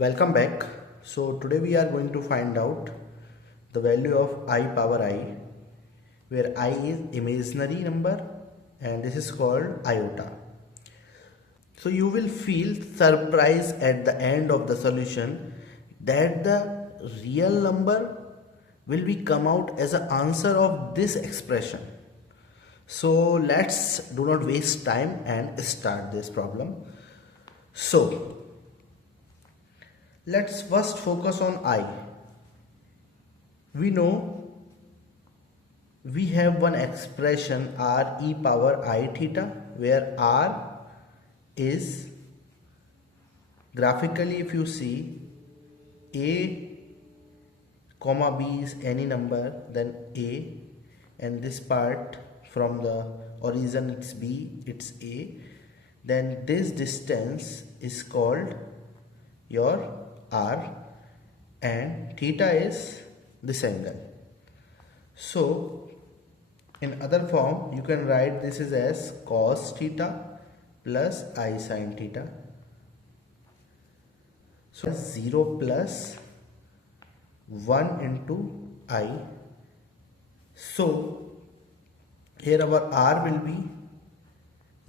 Welcome back. So today we are going to find out the value of I power I, where I is imaginary number and this is called iota. So you will feel surprised at the end of the solution that the real number will be come out as an answer of this expression. So let's do not waste time and start this problem. So let's first focus on I. We know we have one expression r e power I theta, where r is, graphically if you see, a comma b is any number, then a, and this part from the origin it's b, it's a, then this distance is called your r, and theta is this angle. So in other form you can write this is as cos theta plus I sin theta. So 0 plus 1 into I. So here our r will be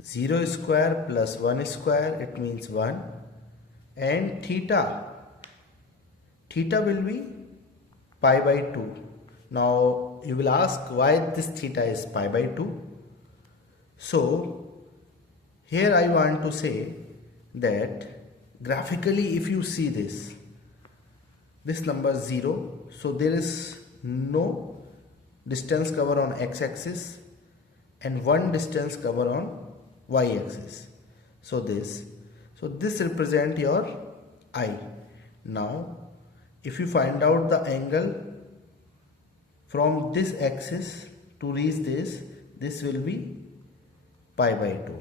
0 square plus 1 square, it means 1, and theta will be pi by 2. Now you will ask why this theta is pi by 2. So here I want to say that graphically if you see this number 0, so there is no distance cover on x-axis and one distance cover on y-axis. So this represent your I. Now if you find out the angle from this axis to reach this will be pi by 2.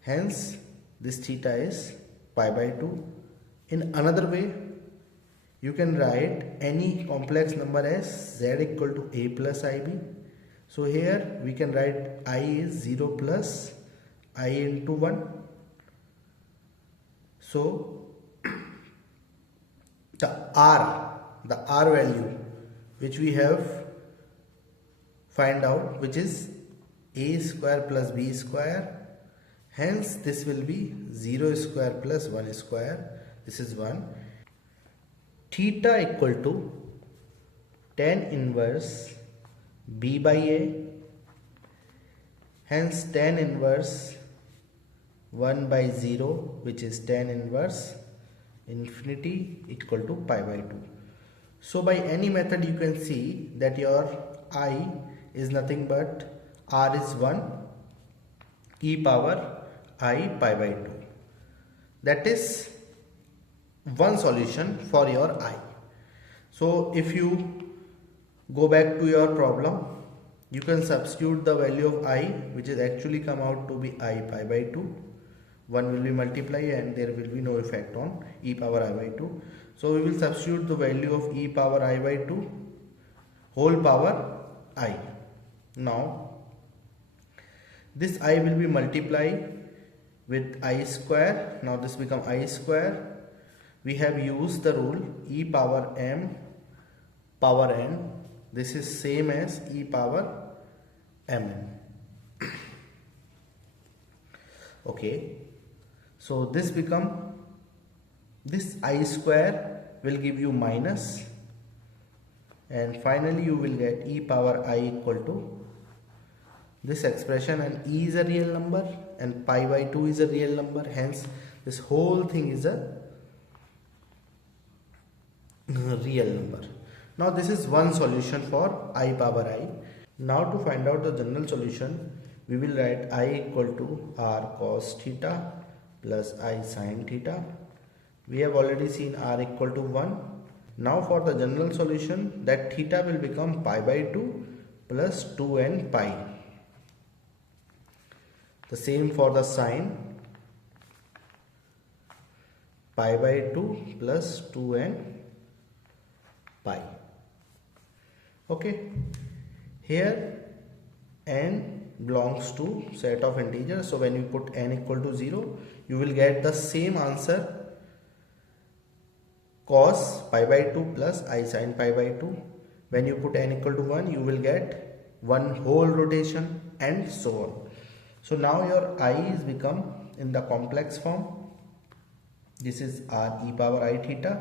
Hence this theta is pi by 2. In another way, you can write any complex number as z equal to a plus ib. So here we can write I is 0 plus I into 1. So the r value which we have find out, which is a square plus b square, hence this will be 0 square plus 1 square, this is 1. Theta equal to tan inverse b by a, hence tan inverse 1 by 0, which is tan inverse infinity equal to pi by 2. So by any method you can see that your I is nothing but r is 1 e power I pi by 2. That is one solution for your I. So if you go back to your problem, you can substitute the value of I, which is actually come out to be I pi by 2. 1 will be multiplied and there will be no effect on e power I by 2. So we will substitute the value of e power I by 2 whole power I. Now this I will be multiplied with I square. Now this become I square. We have used the rule e power m power n. This is same as e power mn. Okay. So this become, this I square will give you minus, and finally you will get e power I equal to this expression, and e is a real number and pi by 2 is a real number, hence this whole thing is a real number. Now this is one solution for I power I. Now to find out the general solution, we will write I equal to r cos theta plus I sin theta. We have already seen r equal to 1. Now for the general solution, that theta will become pi by 2 plus 2n pi. The same for the sine, pi by 2 plus 2n pi. Okay, here n belongs to set of integers, so when you put n equal to 0, you will get the same answer cos pi by 2 plus I sin pi by 2. When you put n equal to 1, you will get one whole rotation and so on. So now your I is become in the complex form. This is r e power I theta.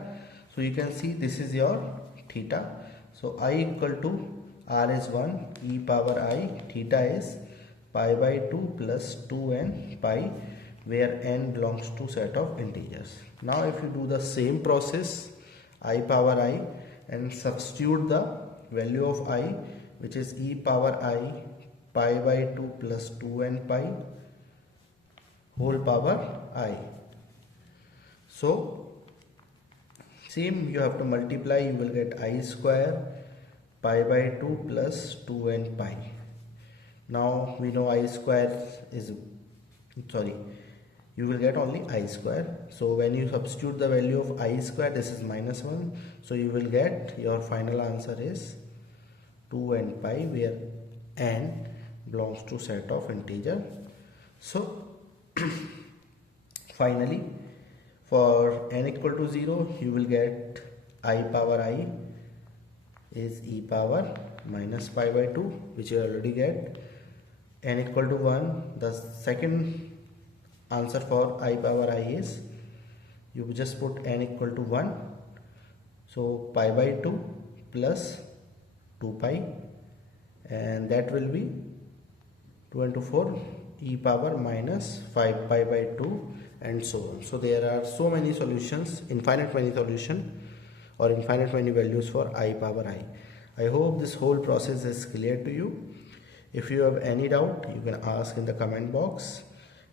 So you can see this is your theta. So I equal to r is 1, e power I, theta is pi by 2 plus 2n pi, where n belongs to set of integers. Now if you do the same process, I power I, and substitute the value of I, which is e power I pi by 2 plus 2n pi whole power I. So same, you have to multiply, you will get I square pi by 2 plus 2n pi. Now we know I square is, you will get only I square. So when you substitute the value of I square, this is minus 1. So you will get your final answer is 2n pi, where n belongs to set of integer. So finally, for n equal to 0, you will get I power I is e power minus pi by 2, which you already get. N equal to 1, the second answer for I power I is, you just put n equal to 1. So pi by 2 plus 2 pi, and that will be 2 into 4 e power minus 5 pi by 2, and so on. So there are so many solutions, infinite many solution or infinite many values for I power I. I hope this whole process is clear to you. If you have any doubt, you can ask in the comment box.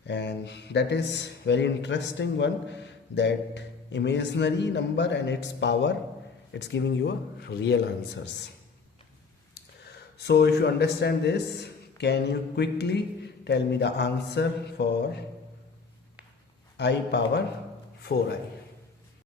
And that is very interesting one, that imaginary number and its power, it's giving you real answers. So if you understand this, can you quickly tell me the answer for I power 4i?